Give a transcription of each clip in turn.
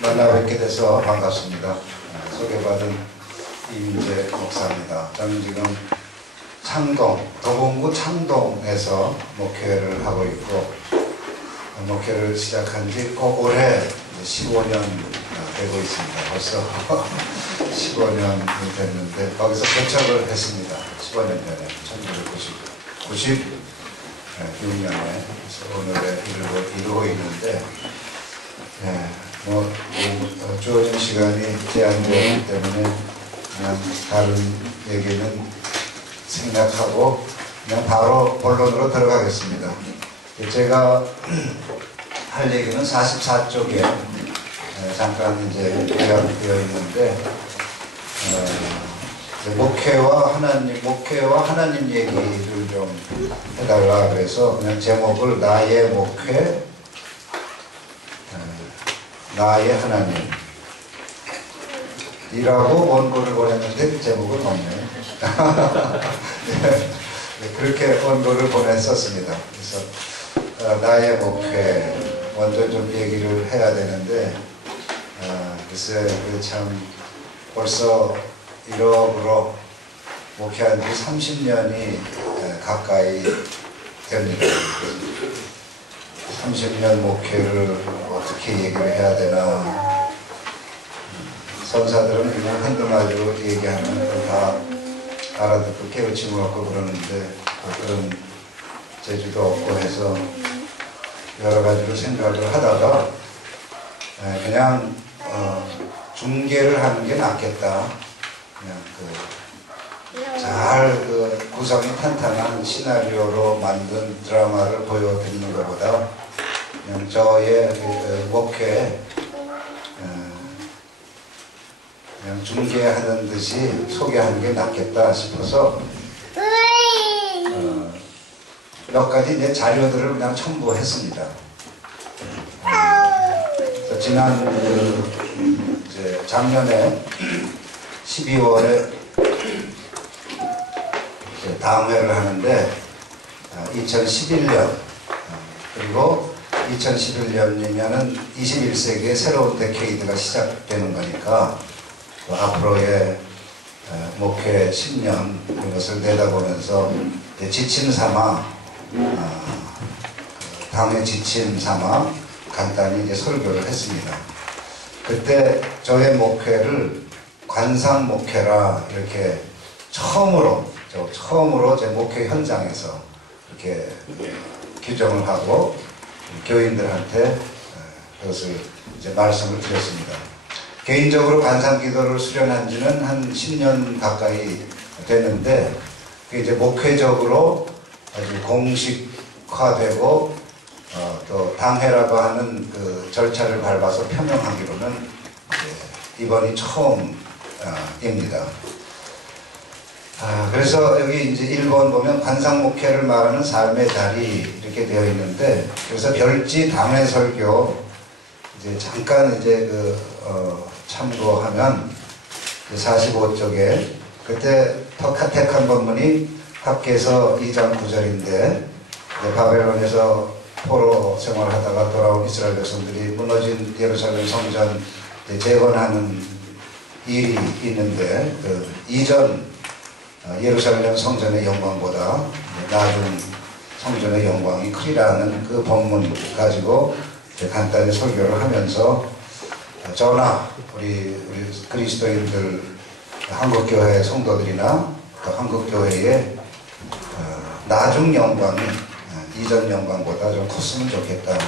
만나 뵙게 돼서 반갑습니다. 소개받은 이민재 목사입니다. 저는 지금 창동, 도봉구 창동에서 목회를 하고 있고, 목회를 시작한 지 꼭 올해 15년 되고 있습니다. 벌써 15년이 됐는데 거기서 개척을 했습니다. 15년 전에 1996년에 오늘의 이루고 있는데, 주어진 시간이 제한되기 때문에 그냥 다른 얘기는 생략하고 그냥 바로 본론으로 들어가겠습니다. 제가 할 얘기는 44쪽에 잠깐 이제 요약되어 있는데, 목회와 하나님 얘기를 좀 해달라 그래서 그냥 제목을 나의 목회, 나의 하나님 이라고 원고를 보냈는데 제목은 없네요. 그렇게 원고를 보냈었습니다. 그래서 나의 목회 먼저 좀 얘기를 해야 되는데, 글쎄 참 벌써 1억으로 목회한 지 30년이 가까이 됩니다. 30년 목회를 어떻게 얘기를 해야 되나. 선사들은 그냥 한두마디로 얘기하면 다 알아듣고 깨우침을 얻고 그러는데 그런 재주도 없고 해서 여러 가지로 생각을 하다가 그냥 중계를 하는 게 낫겠다. 그냥 잘 구성이 탄탄한 시나리오로 만든 드라마를 보여드리는 것보다 그냥 저의 목회에 그냥 중계하는 듯이 소개하는 게 낫겠다 싶어서 몇 가지 이제 자료들을 그냥 첨부했습니다. 지난 이제 작년에 12월에 다음 회를 하는데 2011년 그리고 2011년이면은 21세기의 새로운 데케이드가 시작되는 거니까 앞으로의 목회 10년 이것을 내다보면서 지침 삼아 당의 지침 삼아 간단히 이제 설교를 했습니다. 그때 저의 목회를 관상 목회라 이렇게 처음으로 제 목회 현장에서 이렇게 규정을 하고 교인들한테 그것을 이제 말씀을 드렸습니다. 개인적으로 관상 기도를 수련한 지는 한 10년 가까이 됐는데, 그게 이제 목회적으로 아주 공식화되고 또 당회라고 하는 그 절차를 밟아서 표명하기로는 이번이 처음입니다. 그래서 여기 이제 1번 보면 관상 목회를 말하는 삶의 자리 이렇게 되어 있는데, 그래서 별지 당회 설교 이제 잠깐 이제 참고하면 45쪽에 그때 터카텍한 본문이 학개서 2장 9절인데, 바벨론에서 포로 생활하다가 돌아온 이스라엘 백성들이 무너진 예루살렘 성전 재건하는 일이 있는데, 이전 예루살렘 성전의 영광보다 나중 성전의 영광이 크리라는 그 본문 가지고 간단히 설교를 하면서 저나 우리 그리스도인들 한국교회 성도들이나 또 한국교회의 나중 영광이 이전 영광보다 좀 컸으면 좋겠다,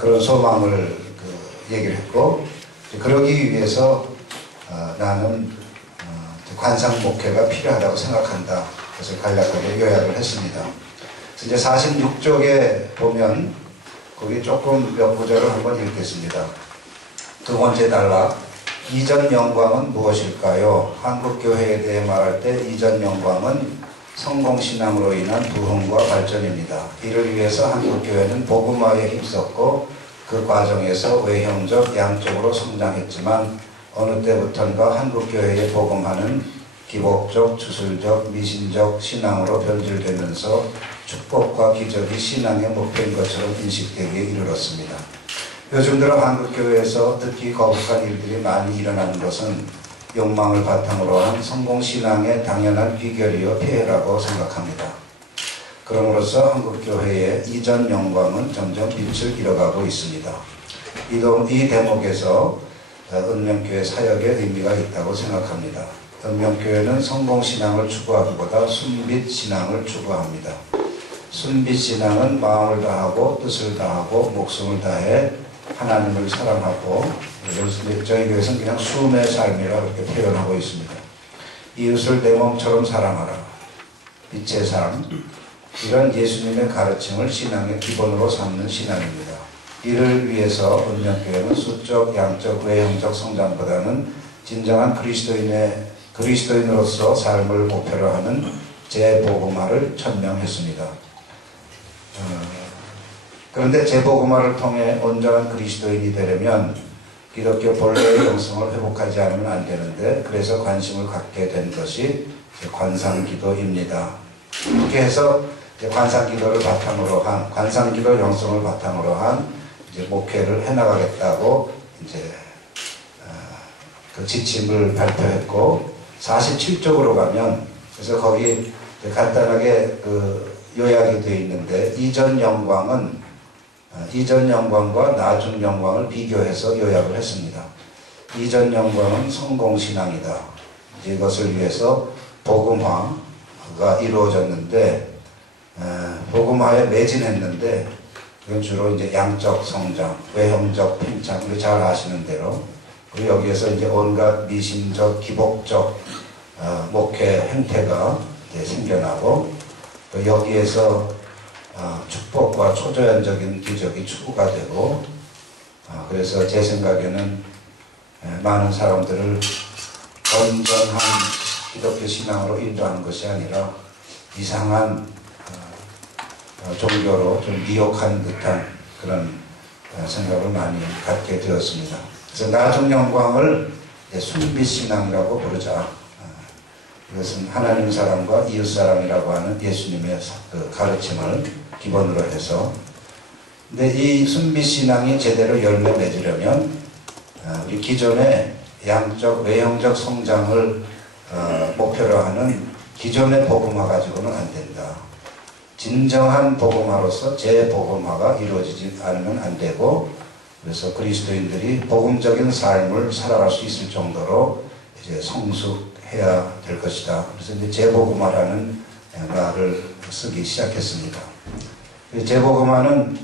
그런 소망을 얘기를 했고, 그러기 위해서 나는 관상 목회가 필요하다고 생각한다. 그래서 간략하게 요약을 했습니다. 이제 46쪽에 보면 거기 조금 몇 구절을 한번 읽겠습니다. 두 번째 단락, 이전 영광은 무엇일까요? 한국교회에 대해 말할 때 이전 영광은 성공신앙으로 인한 부흥과 발전입니다. 이를 위해서 한국교회는 복음화에 힘썼고 그 과정에서 외형적, 양적으로 성장했지만 어느 때부턴가 한국교회의 복음화는 기복적, 주술적, 미신적 신앙으로 변질되면서 축복과 기적이 신앙의 목표인 것처럼 인식되기에 이르렀습니다. 요즘 들어 한국교회에서 듣기 거북한 일들이 많이 일어나는 것은 욕망을 바탕으로 한 성공신앙의 당연한 비결이요 폐해라고 생각합니다. 그럼으로써 한국교회의 이전 영광은 점점 빛을 잃어가고 있습니다. 이 대목에서 은명교회 사역의 의미가 있다고 생각합니다. 은명교회는 성공신앙을 추구하기보다 순빛신앙을 추구합니다. 순빛신앙은 마음을 다하고 뜻을 다하고 목숨을 다해 하나님을 사랑하고, 저희 교회에서는 그냥 숨의 삶이라 그렇게 표현하고 있습니다. 이웃을 내 몸처럼 사랑하라. 빛의 삶. 이런 예수님의 가르침을 신앙의 기본으로 삼는 신앙입니다. 이를 위해서 은명교회는 수적, 양적, 외형적 성장보다는 진정한 그리스도인으로서 삶을 목표로 하는 재복음화를 천명했습니다. 그런데 재복음화를 통해 온전한 그리스도인이 되려면 기독교 본래의 영성을 회복하지 않으면 안 되는데, 그래서 관심을 갖게 된 것이 관상기도입니다. 이렇게 해서 관상기도를 바탕으로 한, 관상기도 영성을 바탕으로 한 이제 목회를 해나가겠다고 이제 그 지침을 발표했고, 47쪽으로 가면, 그래서 거기 간단하게 그 요약이 되어 있는데, 이전 영광과 나중 영광을 비교해서 요약을 했습니다. 이전 영광은 성공신앙이다. 이것을 위해서 복음화가 이루어졌는데, 복음화에 매진했는데, 그건 주로 이제 양적 성장, 외형적 팽창, 우리 잘 아시는 대로, 그리고 여기에서 이제 온갖 미신적, 기복적 목회 행태가 이제 생겨나고, 또 여기에서 축복과 초자연적인 기적이 추구가 되고, 그래서 제 생각에는 많은 사람들을 건전한 기독교 신앙으로 인도하는 것이 아니라 이상한 종교로 좀 미혹한 듯한 그런 생각을 많이 갖게 되었습니다. 그래서 나중 영광을 순빛신앙이라고 부르자. 이것은 하나님 사랑과 이웃 사랑이라고 하는 예수님의 그 가르침을 기본으로 해서, 근데 이 순빛신앙이 제대로 열매 맺으려면 우리 기존의 양적, 외형적 성장을 목표로 하는 기존의 복음화 가지고는 안 된다. 진정한 복음화로서 재복음화가 이루어지지 않으면 안 되고, 그래서 그리스도인들이 복음적인 삶을 살아갈 수 있을 정도로 이제 성숙해야 될 것이다. 그래서 이제 재복음화라는 말을 쓰기 시작했습니다. 재복음화는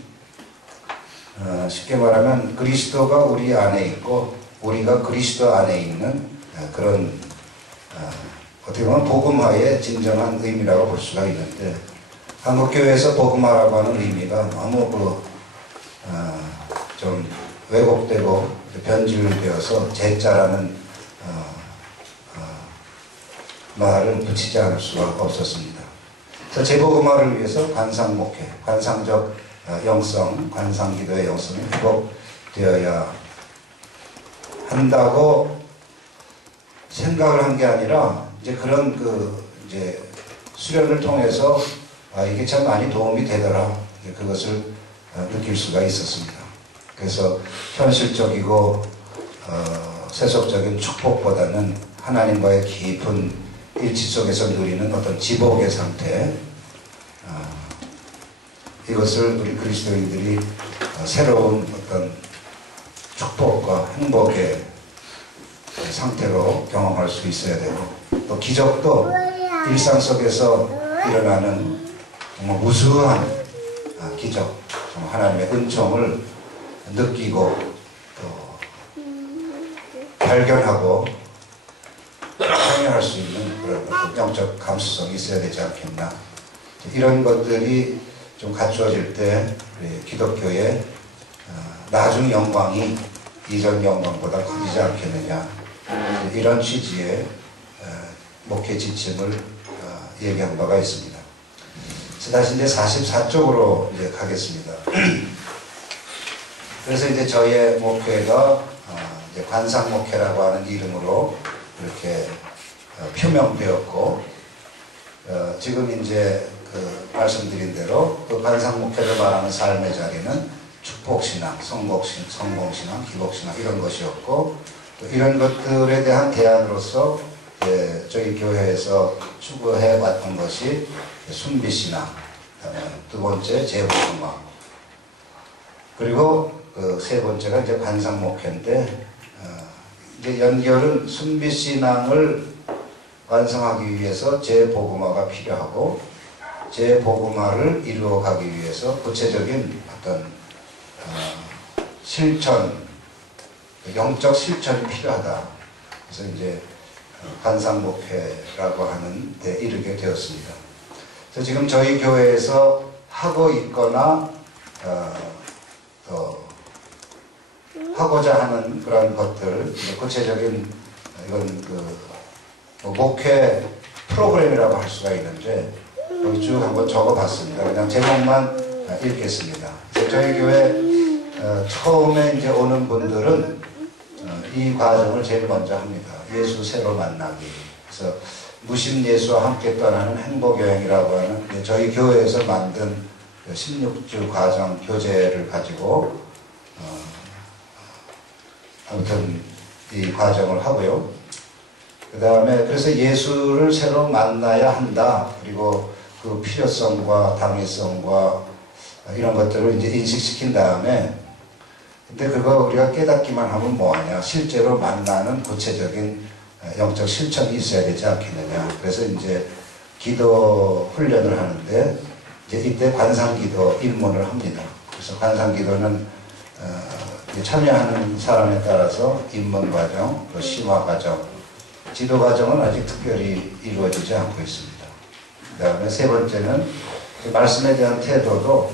쉽게 말하면 그리스도가 우리 안에 있고 우리가 그리스도 안에 있는 그런 어떻게 보면 복음화의 진정한 의미라고 볼 수가 있는데, 한국교회에서 복음화라고 하는 의미가 너무 좀 왜곡되고 변질되어서 제자라는 말을 붙이지 않을 수가 없었습니다. 그래서 재복음화를 위해서 관상목회, 관상적 영성, 관상기도의 영성이 회복되어야 한다고 생각을 한 게 아니라, 이제 그런 이제 수련을 통해서 이게 참 많이 도움이 되더라. 그것을 느낄 수가 있었습니다. 그래서 현실적이고 세속적인 축복보다는 하나님과의 깊은 일치 속에서 누리는 어떤 지복의 상태, 이것을 우리 그리스도인들이 새로운 어떤 축복과 행복의 상태로 경험할 수 있어야 되고, 또 기적도 일상 속에서 일어나는 정말 무수한 기적, 하나님의 은총을 느끼고 또 발견하고 참여할 수 있는 그런 영적 감수성이 있어야 되지 않겠나. 이런 것들이 좀 갖추어질 때 우리 기독교의 나중 영광이 이전 영광보다 커지지 않겠느냐, 이런 취지의 목회 지침을 얘기한 바가 있습니다. 다시 이제 44쪽으로 이제 가겠습니다. 그래서 이제 저희의 목회가 이제 관상 목회라고 하는 이름으로 이렇게 표명되었고, 지금 이제 말씀드린 대로 그 관상 목회를 말하는 삶의 자리는 축복신앙, 성공신앙, 기복신앙 이런 것이었고 또 이런 것들에 대한 대안으로서 저희 교회에서 추구해 왔던 것이 순비신앙, 두 번째 재복음화, 그리고 세 번째가 이제 관상목회인데 이제 연결은 순비신앙을 완성하기 위해서 재복음화가 필요하고 재복음화를 이루어가기 위해서 구체적인 어떤 실천, 영적 실천이 필요하다. 그래서 이제 관상목회라고 하는 데 이르게 되었습니다. 그래서 지금 저희 교회에서 하고 있거나 또 하고자 하는 그런 것들, 구체적인 이건 목회 프로그램이라고 할 수가 있는데 여기 쭉 한번 적어봤습니다. 그냥 제목만 읽겠습니다. 저희 교회 처음에 이제 오는 분들은 이 과정을 제일 먼저 합니다. 예수 새로 만나기. 그래서 무심 예수와 함께 떠나는 행복여행이라고 하는 저희 교회에서 만든 16주 과정 교재를 가지고 아무튼 이 과정을 하고요. 그 다음에 그래서 예수를 새로 만나야 한다. 그리고 그 필요성과 당위성과 이런 것들을 이제 인식시킨 다음에 근데 그거 우리가 깨닫기만 하면 뭐하냐. 실제로 만나는 구체적인 영적 실천이 있어야 되지 않겠느냐. 그래서 이제 기도 훈련을 하는데 이제 이때 관상기도 입문을 합니다. 그래서 관상기도는 참여하는 사람에 따라서 입문 과정, 또 심화 과정, 지도 과정은 아직 특별히 이루어지지 않고 있습니다. 그 다음에 세 번째는 말씀에 대한 태도도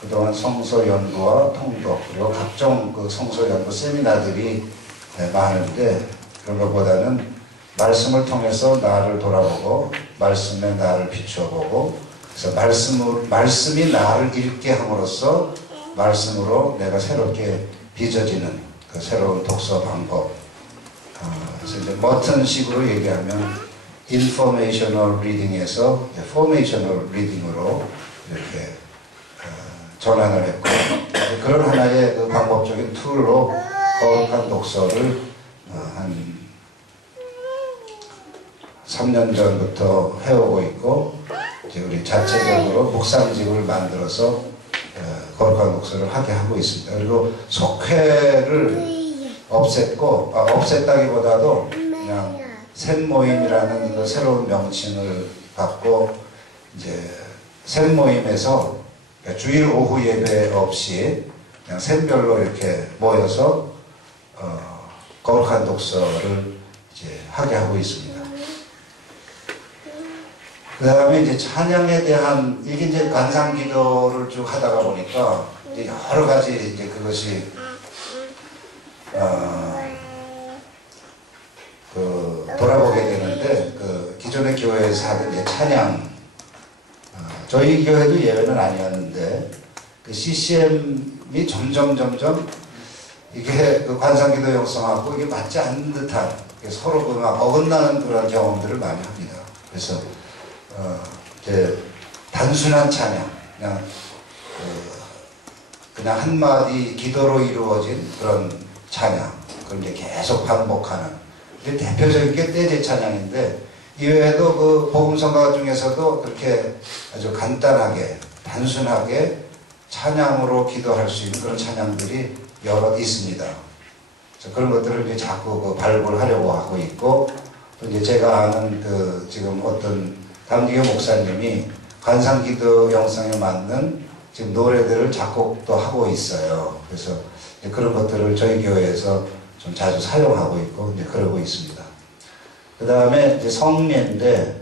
그동안 성서 연구와 통독 그리고 각종 성서 연구 세미나들이 많은데 그런 것보다는 말씀을 통해서 나를 돌아보고 말씀에 나를 비추어보고 그래서 말씀이 나를 읽게 함으로써 말씀으로 내가 새롭게 빚어지는 그 새로운 독서 방법. 그래서 이제 머튼식으로 얘기하면 informational reading에서 formational reading으로 이렇게 전환을 했고 그런 하나의 그 방법적인 툴로 거룩한 독서를 한 3년 전부터 해오고 있고 이제 우리 자체적으로 묵상집을 만들어서 거룩한 독서를 하게 하고 있습니다. 그리고 속회를 없앴고 없앴다기보다도 그냥 샘모임이라는 그 새로운 명칭을 갖고 이제 샘모임에서 주일 오후 예배 없이 그냥 샘별로 이렇게 모여서 거룩한 독서를 이제 하게 하고 있습니다. 그 다음에 이제 찬양에 대한 이게 이제 관상기도를 쭉 하다가 보니까 이제 여러 가지 이제 그것이 돌아보게 되는데 기존의 교회에서 하던 이제 찬양 저희 교회도 예외는 아니었는데 그 CCM이 점점 이게 관상기도 형성하고 이게 맞지 않는 듯한 서로 막 어긋나는 그런 경험들을 많이 합니다. 그래서 이제 단순한 찬양, 그냥 한마디 기도로 이루어진 그런 찬양, 그걸 이제 계속 반복하는. 대표적인 게 떼제 찬양인데, 이외에도 그 복음성가 중에서도 그렇게 아주 간단하게, 단순하게 찬양으로 기도할 수 있는 그런 찬양들이 여러 있습니다. 그런 것들을 이제 자꾸 발굴하려고 하고 있고, 또 이제 제가 아는 지금 어떤 담기교 목사님이 관상기도 영상에 맞는 지금 노래들을 작곡도 하고 있어요. 그래서 그런 것들을 저희 교회에서 좀 자주 사용하고 있고 이제 그러고 있습니다. 그 다음에 이제 성례인데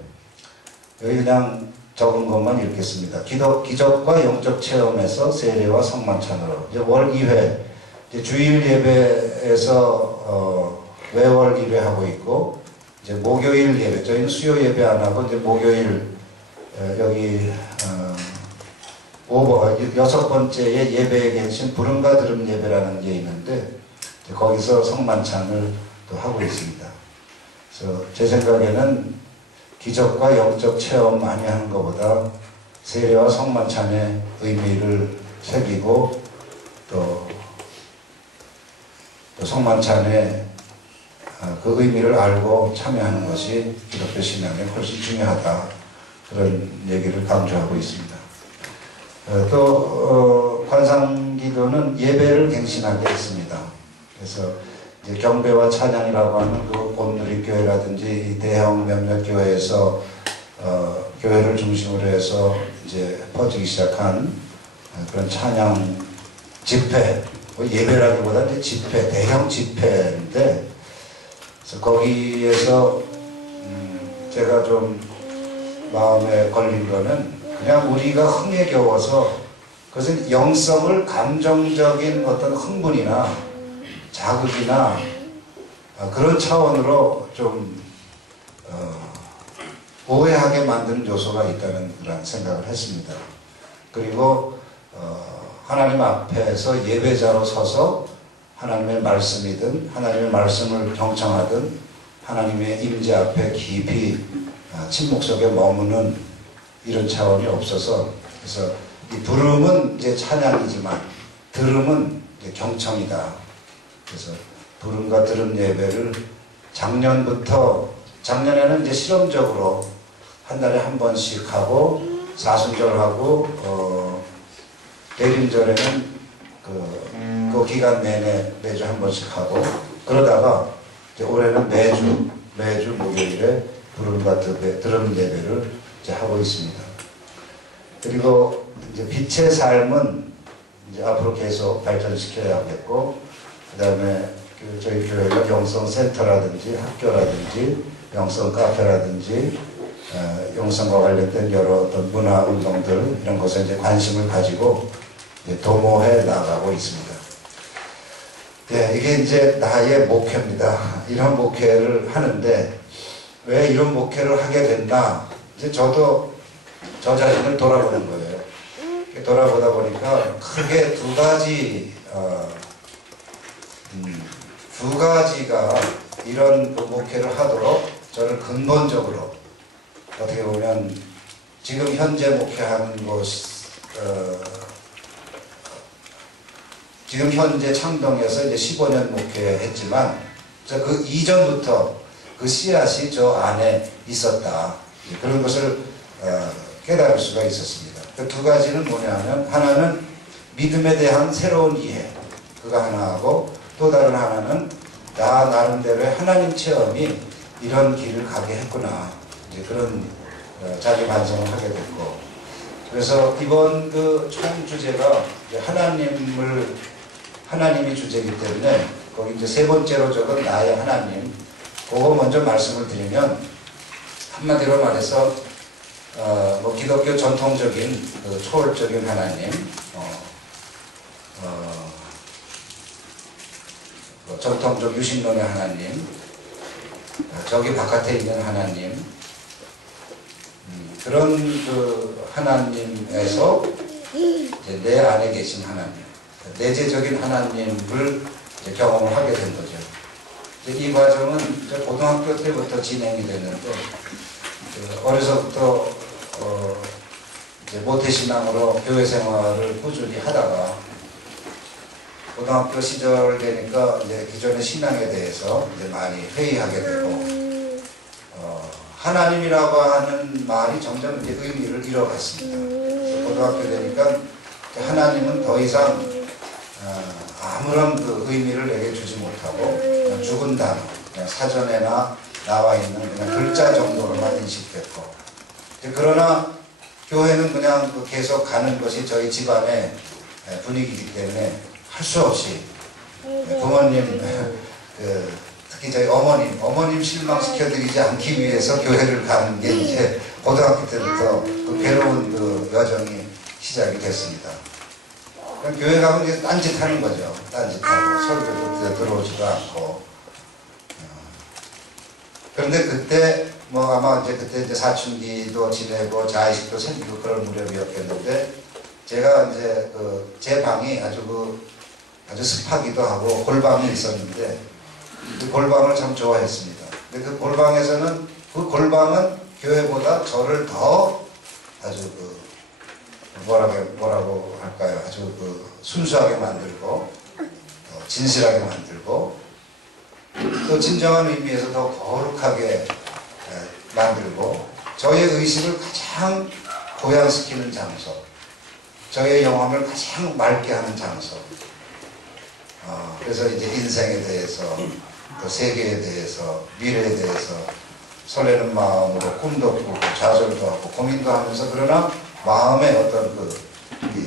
여기 그냥 적은 것만 읽겠습니다. 기적과 영적 체험에서 세례와 성만찬으로 이제 월 2회 이제 주일 예배에서 매월 예배하고 있고 이제 목요일 예배, 저희는 수요 예배 안 하고 이제 목요일 여기 6번째에 예배에 계신 부름과 들음 예배라는 게 있는데 거기서 성만찬을 또 하고 있습니다. 그래서 제 생각에는 기적과 영적 체험 많이 하는 것보다 세례와 성만찬의 의미를 새기고 또 성만찬의 그 의미를 알고 참여하는 것이 기독교 신앙에 훨씬 중요하다. 그런 얘기를 강조하고 있습니다. 또 관상기도는 예배를 갱신하게 했습니다. 그래서 이제 경배와 찬양이라고 하는 그 온누리교회라든지 대형 몇몇 교회에서 교회를 중심으로 해서 이제 퍼지기 시작한 그런 찬양 집회, 예배라기보다 이제 집회, 대형 집회인데, 그래서 거기에서 제가 좀 마음에 걸린 거는 그냥 우리가 흥에 겨워서 그것은 영성을 감정적인 어떤 흥분이나 자극이나 그런 차원으로 좀 오해하게 만드는 요소가 있다는 그런 생각을 했습니다. 그리고 하나님 앞에서 예배자로 서서 하나님의 말씀이든 하나님의 말씀을 경청하든 하나님의 임재 앞에 깊이 침묵 속에 머무는 이런 차원이 없어서, 그래서 이 부름은 이제 찬양이지만 들음은 이제 경청이다. 그래서 부름과 들음 예배를 작년에는 이제 실험적으로 한 달에 한 번씩 하고 사순절하고 대림절에는 그 기간 내내 매주 한 번씩 하고, 그러다가 이제 올해는 매주 목요일에 부름과 들음 예배를 이제 하고 있습니다. 그리고 이제 빛의 삶은 이제 앞으로 계속 발전시켜야겠고, 그 다음에 저희 교회가 영성센터라든지 학교라든지 영성 카페라든지 영성과 관련된 여러 어떤 문화 운동들 이런 것에 이제 관심을 가지고 이제 도모해 나가고 있습니다. 예, 이게 이제 나의 목회입니다. 이런 목회를 하는데 왜 이런 목회를 하게 됐나? 이제 저도 저 자신을 돌아보는 거예요. 돌아보다 보니까 크게 두 가지가 이런 목회를 하도록 저를 근본적으로 어떻게 보면 지금 현재 목회하는 곳, 지금 현재 창동에서 이제 15년 목회했지만 그 이전부터 그 씨앗이 저 안에 있었다. 그런 것을 깨달을 수가 있었습니다. 그 두 가지는 뭐냐면, 하나는 믿음에 대한 새로운 이해, 그가 하나하고, 또 다른 하나는 나 나름대로의 하나님 체험이 이런 길을 가게 했구나. 이제 그런 자기 반성을 하게 됐고, 그래서 이번 그 총 주제가 하나님이 주제이기 때문에 거기 이제 세 번째로 적은 나의 하나님, 그거 먼저 말씀을 드리면, 한마디로 말해서 뭐 기독교 전통적인 그 초월적인 하나님, 전통적 유신론의 하나님, 저기 바깥에 있는 하나님, 그런 그 하나님에서 이제 내 안에 계신 하나님, 내재적인 하나님을 이제 경험을 하게 된 거죠. 이 과정은 이제 고등학교 때부터 진행이 됐는데, 어려서부터 이제 모태신앙으로 교회 생활을 꾸준히 하다가 고등학교 시절 되니까 이제 기존의 신앙에 대해서 이제 많이 회의하게 되고, 하나님이라고 하는 말이 점점 이제 의미를 잃어갔습니다. 고등학교 되니까 하나님은 더 이상 아무런 그 의미를 내게 주지 못하고 그냥 죽은 단어, 그냥 사전에나 나와 있는 그냥 글자 정도로만 인식됐고, 그러나 교회는 그냥 계속 가는 것이 저희 집안의 분위기이기 때문에 할 수 없이 부모님, 특히 저희 어머님 실망시켜드리지 않기 위해서 교회를 가는 게 이제 고등학교 때부터 그 괴로운 그 여정이 시작이 됐습니다. 교회 가면 이제 딴짓하는 거죠. 딴짓하고 설교도 들어오지도 않고. 그런데 그때 뭐 아마 그때 사춘기도 지내고 자의식도 생기고 그런 무렵이었겠는데, 제가 이제 제 방이 아주 습하기도 하고 골방이 있었는데, 그 골방을 참 좋아했습니다. 근데 그 골방에서는, 그 골방은 교회보다 저를 더 아주 뭐라고 할까요? 아주 그 순수하게 만들고 진실하게 만들고 또 진정한 의미에서 더 거룩하게 만들고 저의 의식을 가장 고양시키는 장소, 저의 영혼을 가장 맑게 하는 장소. 그래서 이제 인생에 대해서 또 세계에 대해서 미래에 대해서 설레는 마음으로 꿈도 꾸고 좌절도 하고 고민도 하면서 그러나 마음의 어떤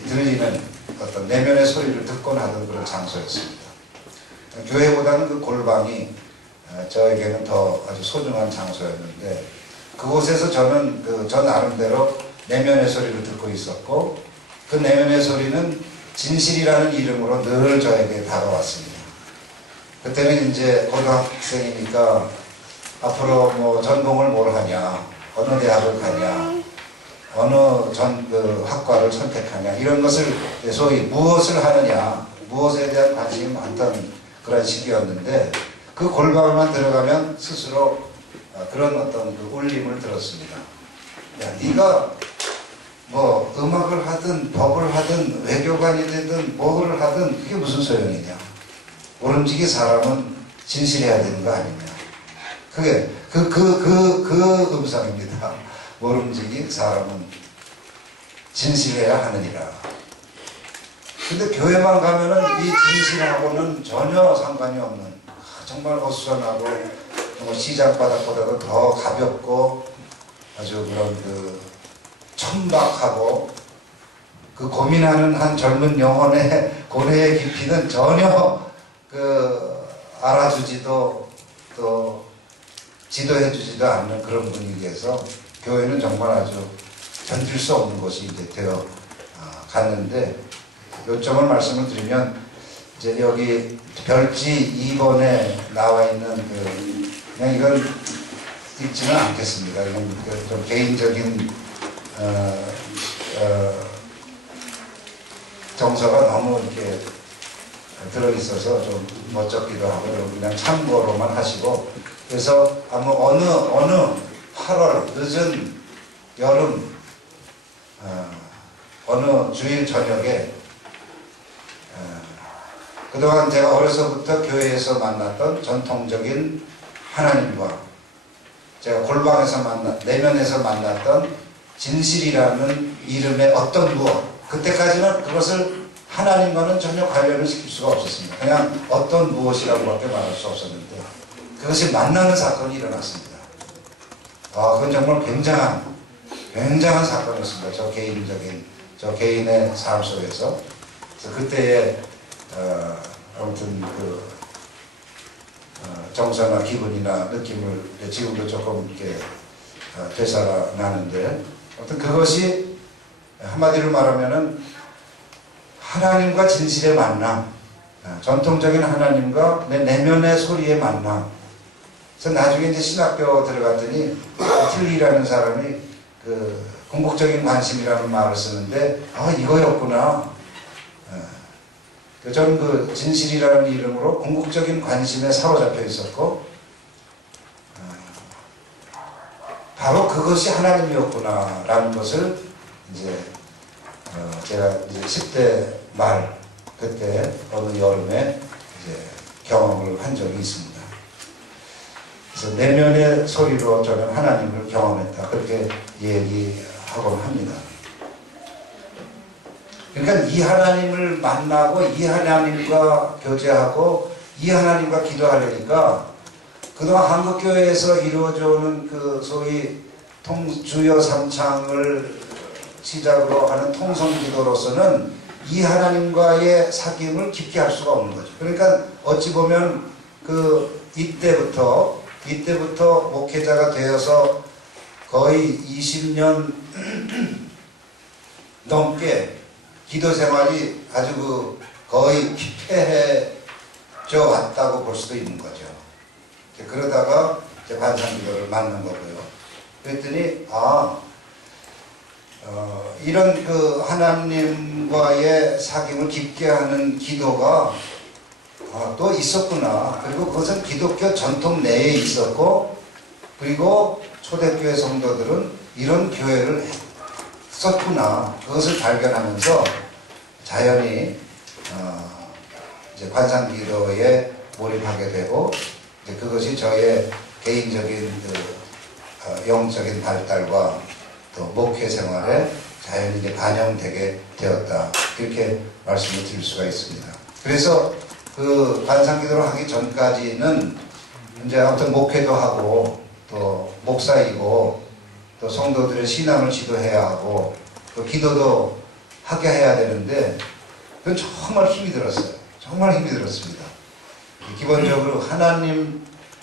들리는 어떤 내면의 소리를 듣곤 하던 그런 장소였습니다. 교회보다는 그 골방이 저에게는 더 아주 소중한 장소였는데 그곳에서 저는 저 나름대로 내면의 소리를 듣고 있었고 그 내면의 소리는 진실이라는 이름으로 늘 저에게 다가왔습니다. 그때는 이제 고등학생이니까 앞으로 뭐 전공을 뭘 하냐, 어느 대학을 가냐, 어느 학과를 선택하냐 이런 것을 소위 무엇을 하느냐, 무엇에 대한 관심이 많던 그런 시기였는데 그 골방만 들어가면 스스로 그런 어떤 그 울림을 들었습니다. 야, 네가 뭐 음악을 하든 법을 하든 외교관이 되든 뭐를 하든 그게 무슨 소용이냐. 오름지기 사람은 진실해야 되는 거 아니냐. 그게 그 음성입니다. 오름지기 사람은 진실해야 하느니라. 근데 교회만 가면은 이 진실하고는 전혀 상관이 없는 정말 어수선하고 시장바닥보다도 더 가볍고 아주 그런 천박하고 고민하는 한 젊은 영혼의 고뇌의 깊이는 전혀 알아주지도 또 지도해주지도 않는 그런 분위기에서 교회는 정말 아주 견딜 수 없는 곳이 이제 되어 갔는데 요점을 말씀을 드리면 이제 여기 별지 2번에 나와 있는 그냥 이건 읽지는 않겠습니다. 이건 좀 개인적인 정서가 너무 이렇게 들어있어서 좀 멋쩍기도 하고 그냥 참고로만 하시고 그래서 아무 어느 8월 늦은 여름 어느 주일 저녁에 그동안 제가 어려서부터 교회에서 만났던 전통적인 하나님과 제가 골방에서 내면에서 만났던 진실이라는 이름의 어떤 무엇 그때까지는 그것을 하나님과는 전혀 관련을 시킬 수가 없었습니다. 그냥 어떤 무엇이라고밖에 말할 수 없었는데 그것이 만나는 사건이 일어났습니다. 그건 정말 굉장한 사건이었습니다. 저 개인의 삶 속에서. 그래서 그때의 아무튼 정서나 기분이나 느낌을 지금도 조금 이렇게 되살아나는데 아무튼 그것이 한마디로 말하면은 하나님과 진실의 만남, 전통적인 하나님과 내 내면의 소리의 만남. 그래서 나중에 이제 신학교 들어갔더니 틀리라는 사람이 궁극적인 관심이라는 말을 쓰는데 이거였구나. 저는 진실이라는 이름으로 궁극적인 관심에 사로잡혀 있었고 바로 그것이 하나님이었구나 라는 것을 이제 제가 이제 10대 말 그때 어느 여름에 이제 경험을 한 적이 있습니다. 그래서 내면의 소리로 저는 하나님을 경험했다 그렇게 얘기하곤 합니다. 그러니까 이 하나님을 만나고 이 하나님과 교제하고 이 하나님과 기도하려니까 그동안 한국교회에서 이루어져 오는 소위 주여 삼창을 시작으로 하는 통성기도로서는 이 하나님과의 사귐을 깊게 할 수가 없는 거죠. 그러니까 어찌 보면 이때부터 목회자가 되어서 거의 20년 넘게 기도 생활이 아주 거의 피폐해져 왔다고 볼 수도 있는 거죠. 그러다가 이제 반상기도를 만난 거고요. 그랬더니 이런 하나님과의 사귐을 깊게 하는 기도가 또 있었구나. 그리고 그것은 기독교 전통 내에 있었고 그리고 초대교회 성도들은 이런 교회를 썼구나. 그것을 발견하면서 자연히 이제 관상기도에 몰입하게 되고, 이제 그것이 저의 개인적인 영적인 발달과 또 목회 생활에 자연히 이제 반영되게 되었다. 이렇게 말씀을 드릴 수가 있습니다. 그래서 그 관상기도를 하기 전까지는 이제 아무튼 목회도 하고 또 목사이고 또 성도들의 신앙을 지도해야 하고 또 기도도 하게 해야 되는데 그건 정말 힘이 들었어요. 정말 힘이 들었습니다. 기본적으로 하나님에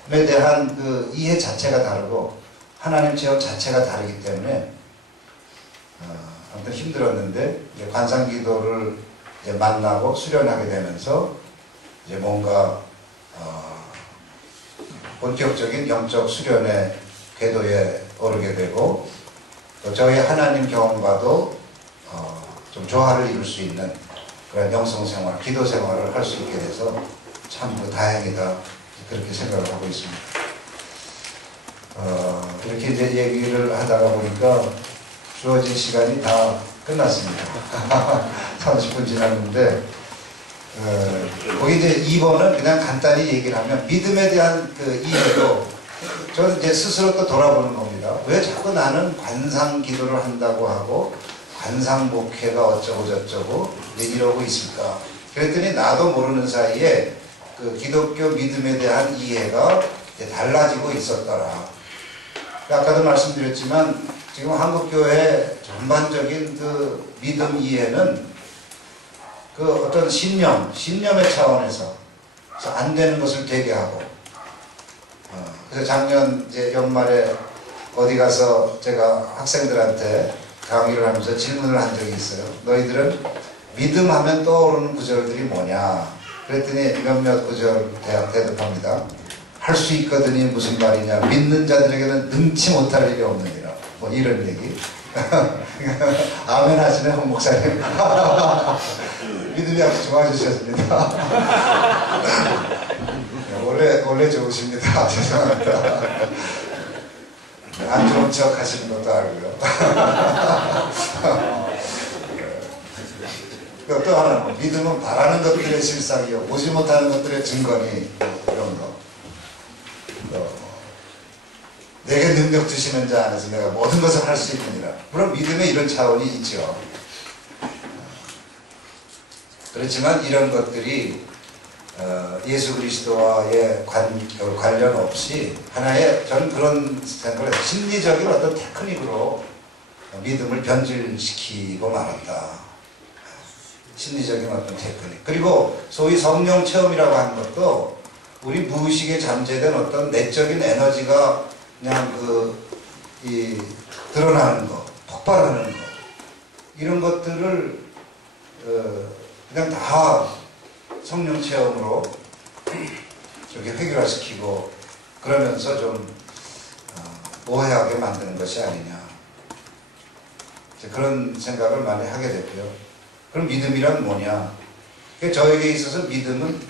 대한 그 이해 자체가 다르고 하나님 체험 자체가 다르기 때문에 아무튼 힘들었는데 이제 관상기도를 이제 만나고 수련하게 되면서 이제 뭔가 본격적인 영적 수련의 궤도에 오르게 되고 또 저희 하나님 경험과도 좀 조화를 이룰 수 있는 그런 영성생활, 기도생활을 할 수 있게 돼서 참 다행이다 그렇게 생각을 하고 있습니다. 이렇게 이제 얘기를 하다가 보니까 주어진 시간이 다 끝났습니다. 30분 지났는데 거기 이제 2번은 그냥 간단히 얘기를 하면 믿음에 대한 그 이해도 저는 이제 스스로 또 돌아보는 겁니다. 왜 자꾸 나는 관상 기도를 한다고 하고 관상 목회가 어쩌고 저쩌고 이러고 있을까? 그랬더니 나도 모르는 사이에 그 기독교 믿음에 대한 이해가 이제 달라지고 있었더라. 아까도 말씀드렸지만 지금 한국교회 전반적인 그 믿음 이해는 그 어떤 신념의 차원에서 안 되는 것을 되게 하고 그래서 작년 이제 연말에 어디 가서 제가 학생들한테 강의를 하면서 질문을 한 적이 있어요. 너희들은 믿음하면 떠오르는 구절들이 뭐냐? 그랬더니 몇몇 구절 대답합니다. 할 수 있거든이 무슨 말이냐? 믿는 자들에게는 능치 못할 일이 없느니라. 뭐 이런 얘기. 아멘 하시네, 홍 목사님. 믿음이 아주 좋아지셨습니다. 원래 좋으십니다. 죄송합니다. 안 좋은 척 하시는 것도 알고요. 또 하나, 믿음은 바라는 것들의 실상이요, 보지 못하는 것들의 증거니, 이런 거. 내게 능력 주시는 자 안에서 내가 모든 것을 할 수 있느니라. 물론 믿음에 이런 차원이 있죠. 그렇지만 이런 것들이 예수 그리스도와의 관련 없이 하나의, 저는 그런 생각을 해요. 심리적인 어떤 테크닉으로 믿음을 변질시키고 말았다. 심리적인 어떤 테크닉. 그리고 소위 성령 체험이라고 하는 것도 우리 무의식에 잠재된 어떤 내적인 에너지가 그냥 드러나는 거, 폭발하는 거, 이런 것들을 그냥 다 성령 체험으로 저렇게 해결시키고 그러면서 좀 오해하게 만드는 것이 아니냐, 그런 생각을 많이 하게 됐고요. 그럼 믿음이란 뭐냐? 저에게 있어서 믿음은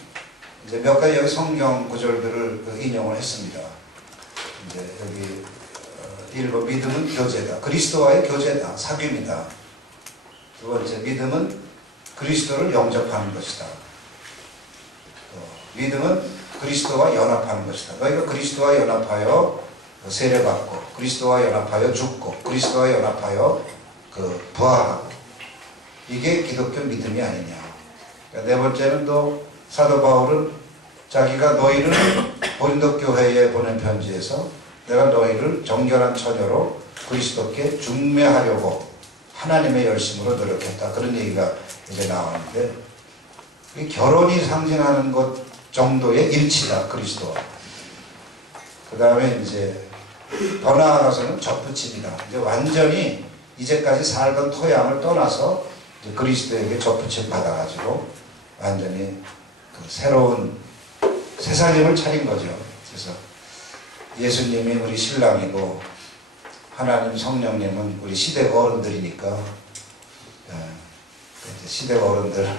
이제 몇 가지 여기 성경 구절들을 인용을 했습니다. 이제 여기 1번 믿음은 교제다. 그리스도와의 교제다. 사귐이다. 두 번째, 믿음은 그리스도를 영접하는 것이다. 믿음은 그리스도와 연합하는 것이다. 너희가 그리스도와 연합하여 세례받고 그리스도와 연합하여 죽고 그리스도와 연합하여 부활하고, 이게 기독교 믿음이 아니냐. 네 번째는 또 사도 바울은 자기가 너희를 고린도 교회에 보낸 편지에서 내가 너희를 정결한 처녀로 그리스도께 중매하려고 하나님의 열심으로 노력했다. 그런 얘기가 이제 나오는데, 이 결혼이 상징하는 것 정도의 일치다, 그리스도와. 그 다음에 이제 더 나아가서는 접붙임이다. 이제 완전히 이제까지 살던 토양을 떠나서 이제 그리스도에게 접붙임 받아가지고 완전히 새로운 새 살림을 차린 거죠. 그래서 예수님이 우리 신랑이고 하나님 성령님은 우리 시대 어른들이니까 시대 어른들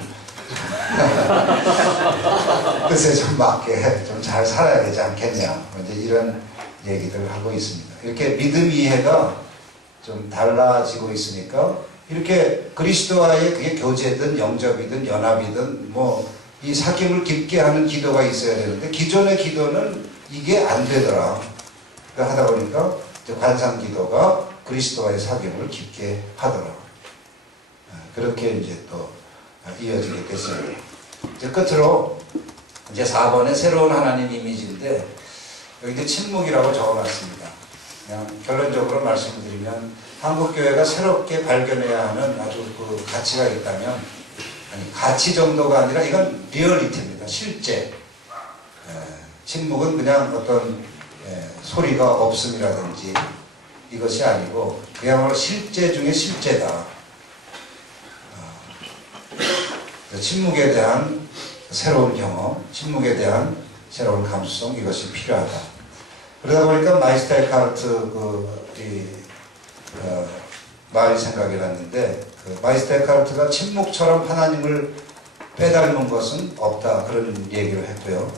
뜻에 좀 맞게 좀 잘 살아야 되지 않겠냐, 이제 이런 얘기들을 하고 있습니다. 이렇게 믿음 이해가 좀 달라지고 있으니까 이렇게 그리스도와의 그게 교제든 영접이든 연합이든 뭐 이 사귐을 깊게 하는 기도가 있어야 되는데 기존의 기도는 이게 안 되더라. 그러니까 하다 보니까 관상 기도가 그리스도와의 사귐을 깊게 하더라. 그렇게 이제 또 이어지게 됐어요. 이제 끝으로 이제 4번에 새로운 하나님 이미지인데 여기도 침묵이라고 적어놨습니다. 그냥 결론적으로 말씀을 드리면 한국교회가 새롭게 발견해야 하는 아주 그 가치가 있다면 아니 가치 정도가 아니라 이건 리얼리티입니다. 실제. 침묵은 그냥 어떤 소리가 없음이라든지 이것이 아니고 그야말로 실제 중에 실제다. 침묵에 대한 새로운 경험, 침묵에 대한 새로운 감수성 이것이 필요하다. 그러다 보니까 마이스터 에카르트 말이 생각이 났는데 마이스터 에카르트가 침묵처럼 하나님을 빼닮은 것은 없다 그런 얘기를 했고요.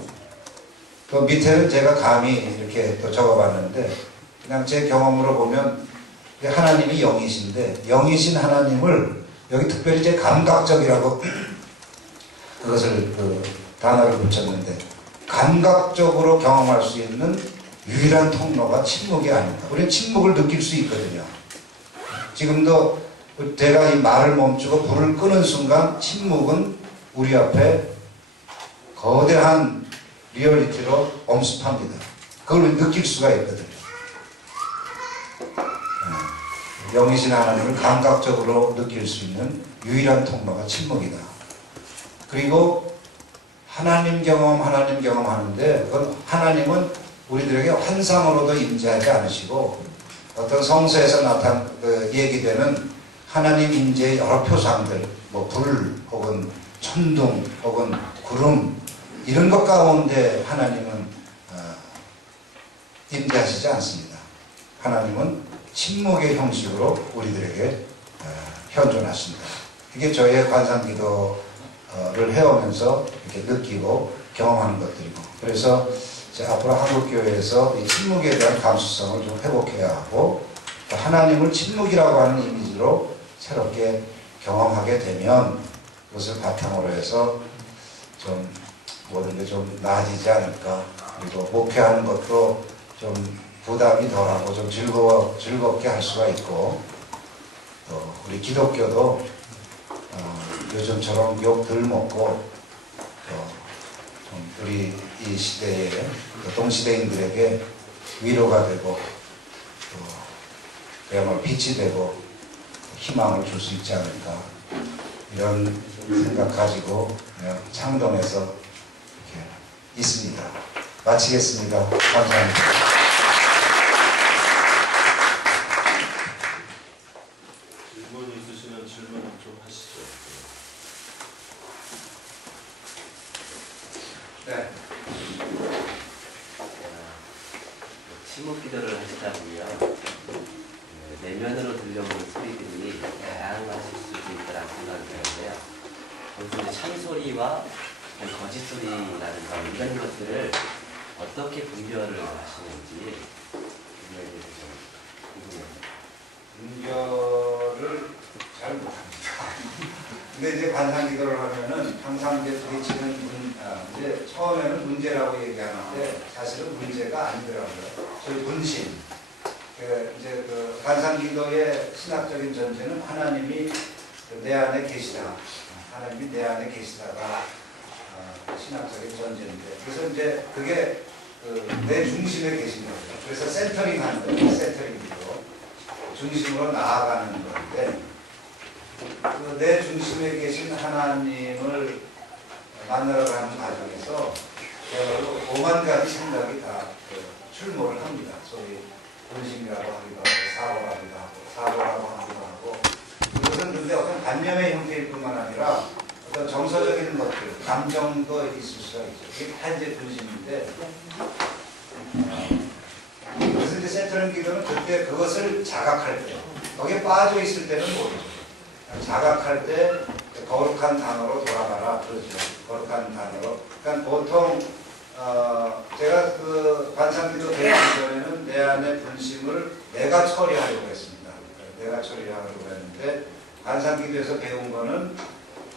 그 밑에는 제가 감히 이렇게 또 적어봤는데 그냥 제 경험으로 보면 하나님이 영이신데 영이신 하나님을 여기 특별히 제 감각적이라고 그것을 단어를 붙였는데 감각적으로 경험할 수 있는 유일한 통로가 침묵이 아닌가. 우리는 침묵을 느낄 수 있거든요. 지금도 제가 이 말을 멈추고 불을 끄는 순간 침묵은 우리 앞에 거대한 리얼리티로 엄습합니다. 그걸 느낄 수가 있거든요. 영이신 하나님을 감각적으로 느낄 수 있는 유일한 통로가 침묵이다. 그리고 하나님 경험 하는데 그건 하나님은 우리들에게 환상으로도 임재하지 않으시고 어떤 성서에서 얘기되는 하나님 임재의 여러 표상들, 뭐 불 혹은 천둥 혹은 구름 이런 것 가운데 하나님은 임재하시지 않습니다. 하나님은 침묵의 형식으로 우리들에게 현존하십니다. 이게 저의 관상기도를 해오면서 이렇게 느끼고 경험하는 것들이고 그래서 앞으로 한국교회에서 이 침묵에 대한 감수성을 좀 회복해야 하고 하나님을 침묵이라고 하는 이미지로 새롭게 경험하게 되면 그것을 바탕으로 해서 좀 모든 게 좀 나아지지 않을까. 그리고 목회하는 것도 좀 부담이 덜하고 좀 즐겁게 할 수가 있고 또 우리 기독교도 요즘처럼 욕 덜 먹고 좀 우리 이 시대에 동시대인들에게 위로가 되고 또 그야말로 빛이 되고 희망을 줄 수 있지 않을까 이런 생각 가지고 그냥 창동해서 이렇게 있습니다. 마치겠습니다. 감사합니다. 질문 있으시면 질문 좀 하시죠. 네. 침묵 기도를 하시다 보면 내면으로 들려오는 소리들이 다양하실 수도 있다는 생각이 드는데요. 거기서 참소리와 거짓 소리라든가 이런 것들을 어떻게 분별을 하시는지 분별에 대해서 좀 궁금해요. 분별을 잘 못합니다. 근데 이제 관상기도를 하면은 항상 이제 부딪히는 이제 처음에는 문제라고 얘기하는데 사실은 문제가 아니더라고요. 저희 분신. 이제 그 관상기도의 신학적인 전제는 하나님이 내 안에 계시다. 하나님이 내 안에 계시다가 신학적인 전제인데 그래서 이제 그게 내 중심에 계신 거죠. 그래서 센터링 하는 거예요. 센터링기도 중심으로 나아가는 건데 내 중심에 계신 하나님을 만나러 가는 과정에서 오만 가지 생각이 다 출몰을 합니다. 소위 본심이라고 하기도 하고 사고라고 하기도 하고 이것은 근데 어떤 관념의 형태일 뿐만 아니라 어떤 정서적인 것들, 감정도 있을 수가 있죠. 이게 다 이제 본심인데 그래서 이제 센트럴 기도는 그때 그것을 자각할 때 거기에 빠져 있을 때는 모르죠. 자각할 때 거룩한 단어로 돌아가라 그러죠. 거룩한 단어로. 그러니까 보통 제가 그 관상기도 되기 전에는 내 안의 분심을 내가 처리하려고 했습니다. 내가 처리하려고 했는데 관상기도에서 배운 거는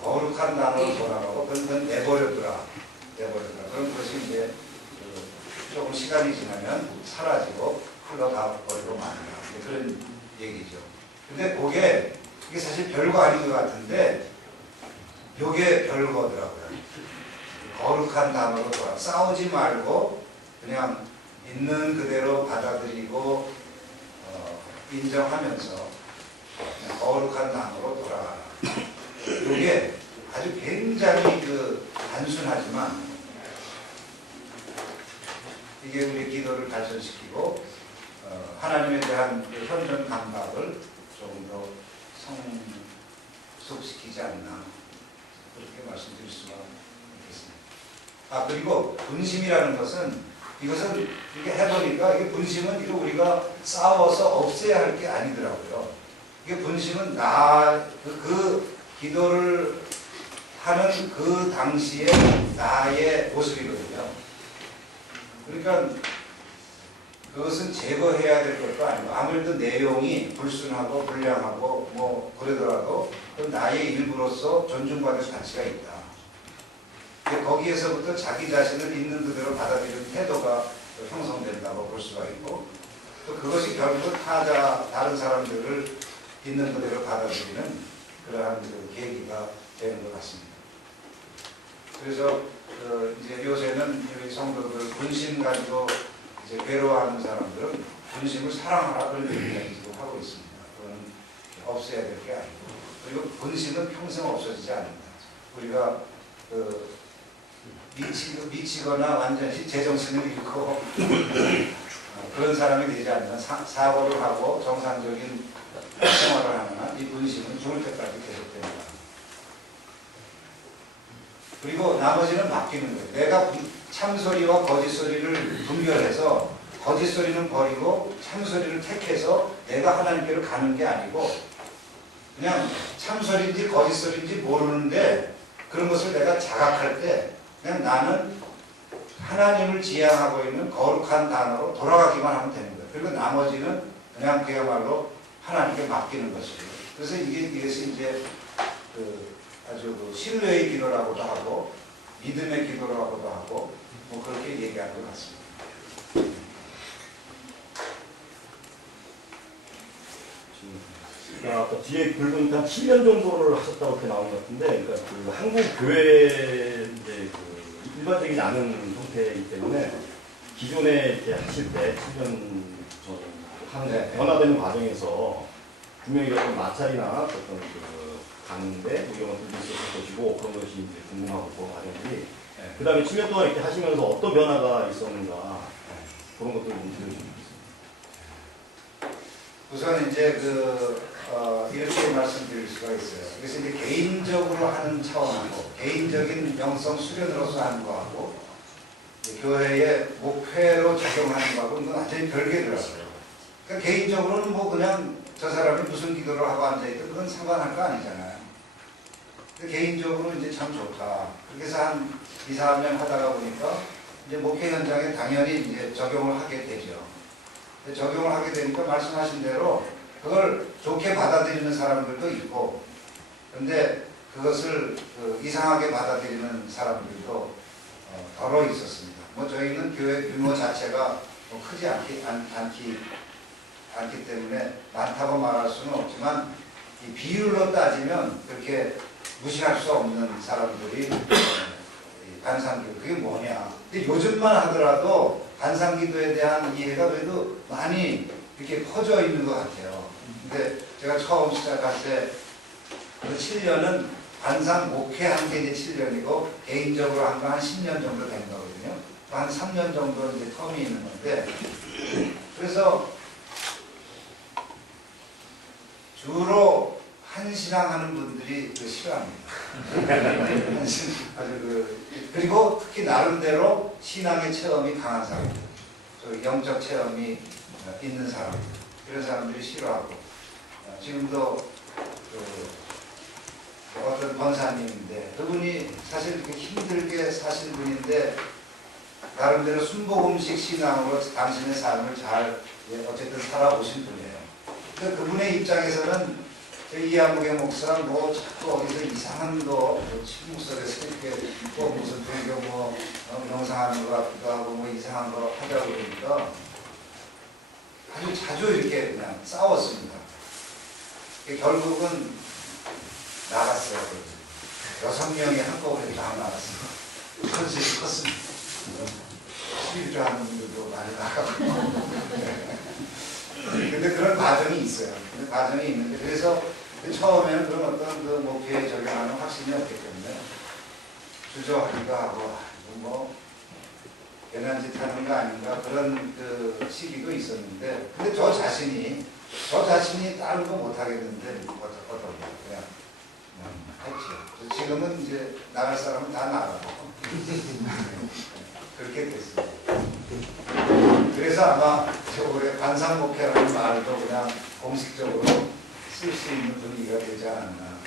거룩한 단어로 돌아가고 그건 내버려두라. 그럼 그것이 이제 조금 시간이 지나면 사라지고 흘러가버리고 말이야. 그런 얘기죠. 근데 이게 사실 별거 아닌 것 같은데 이게 별거더라고요. 거룩한 단어로 돌아. 싸우지 말고 그냥 있는 그대로 받아들이고 인정하면서 그냥 거룩한 단어로 돌아가라. 이게 아주 굉장히 단순하지만 이게 우리 기도를 발전시키고 하나님에 대한 그 현존 감각을 조금 더 성숙시키지 않나 그렇게 말씀드릴 수가 있겠습니다. 그리고 분심이라는 것은 이것은 이게 해보니까 이게 분심은 이거 우리가 싸워서 없애야 할 게 아니더라고요. 이게 분심은 그 기도를 하는 그 당시에 나의 모습이거든요. 그러니까 그것은 제거해야 될 것도 아니고 아무래도 내용이 불순하고 불량하고 뭐 그러더라도 나의 일부로서 존중받을 가치가 있다. 거기에서부터 자기 자신을 있는 그대로 받아들이는 태도가 형성된다고 볼 수가 있고 또 그것이 결국 다른 사람들을 있는 그대로 받아들이는 그러한 계기가 되는 것 같습니다. 그래서 이제 요새는 우리 성도들 분심 가지고 이제 괴로워하는 사람들은 분심을 사랑하라 그런 얘기도 하고 있습니다. 그건 없애야 될 게 아니고 그리고 분심은 평생 없어지지 않는다. 우리가 미치거나 완전히 제정신을 잃고 그런 사람이 되지 않으면 사고를 하고 정상적인 생활을 하는 한 이 분심은 죽을 때까지 계속됩니다. 그리고 나머지는 맡기는 거예요. 내가 참소리와 거짓소리를 분별해서 거짓소리는 버리고 참소리를 택해서 내가 하나님께로 가는 게 아니고 그냥 참소리인지 거짓소리인지 모르는데 그런 것을 내가 자각할 때 그냥 나는 하나님을 지향하고 있는 거룩한 단어로 돌아가기만 하면 되는 거예요. 그리고 나머지는 그냥 그야말로 하나님께 맡기는 것이에요. 그래서 이것이 이제 아주 신뢰의 기도라고도 하고 믿음의 기도라고도 하고 뭐 그렇게 얘기하는 것 같습니다. 아까 뒤에 글 보니까 7년 정도를 하셨다고 이렇게 나온 것 같은데, 그러니까 한국 교회 이제 일반적이지 않은 형태이기 때문에 기존에 이렇게 하실 때 7년 전 하는 변화되는 과정에서 분명히 어떤 마찰이나 어떤 강대 뭐 이런 것들도 있었을 것이고 그런 것이 이제 궁금하고 그 과정들이 그 다음에 7년 동안 이렇게 하시면서 어떤 변화가 있었는가 그런 것들을 좀 들려주시면 좋겠습니다. 우선 이제 이렇게 말씀드릴 수가 있어요. 그래서 이제 개인적으로 하는 차원하고 개인적인 영성 수련으로서 하는 거하고 교회의 목회로 적용하는 거하고 이건 완전히 별개더라고요. 그러니까 개인적으로는 뭐 그냥 저 사람이 무슨 기도를 하고 앉아있든 그건 상관할 거 아니잖아요. 근데 개인적으로 이제 참 좋다. 그렇게 해서 한 2, 3년 하다가 보니까 이제 목회 현장에 당연히 이제 적용을 하게 되죠. 적용을 하게 되니까 말씀하신 대로 그걸 좋게 받아들이는 사람들도 있고 근데 그것을 이상하게 받아들이는 사람들도 더러 있었습니다. 뭐 저희는 교회 규모 자체가 뭐 크지 않기 때문에 많다고 말할 수는 없지만 이 비율로 따지면 그렇게 무시할 수 없는 사람들이 반상기도 그게 뭐냐. 근데 요즘만 하더라도 반상기도에 대한 이해가 그래도 많이 이렇게 퍼져 있는 것 같아요. 근데 제가 처음 시작할 때 그 7년은 반상 목회한 게 이제 7년이고 개인적으로 한 거 한 10년 정도 된 거거든요. 한 3년 정도 이제 텀이 있는 건데 그래서 주로 한신앙하는 분들이 싫어합니다. 그리고 특히 나름대로 신앙의 체험이 강한 사람들, 영적 체험이 있는 사람들, 이런 사람들이 싫어하고 지금도 어떤 권사님인데 그분이 사실 그렇게 힘들게 사신 분인데 나름대로 순복음식 신앙으로 당신의 삶을 잘 어쨌든 살아오신 분이에요. 그분의 입장에서는 이하무개 목사 뭐 자꾸 어디서 이상한 거 침묵설에서 이렇게 또 무슨 종교 뭐 명상하는 거 같기도 하고 뭐 이상한 거 하자고 그러니까 아주 자주 이렇게 그냥 싸웠습니다. 결국은 나갔어요. 6명이 한꺼번에 다 나갔어요. 컨셉이 컸습니다. 11조 하는 분들도 많이 나가고. 근데 그런 과정이 있어요. 그런 과정이 있는데, 그래서 처음에는 그런 어떤 그 목표에 적용하는 확신이 없기 때문에 주저하기도 하고, 뭐, 괜한 짓 하는 거 아닌가, 그런 그 시기도 있었는데, 근데 저 자신이 다른 거 못 하겠는데, 어떡해. 그냥 했죠. 지금은 이제 나갈 사람은 다 나가고. 그렇게 됐습니다. 그래서 아마 올해 관상목회라는 말도 그냥 공식적으로 쓸 수 있는 분위기가 되지 않았나.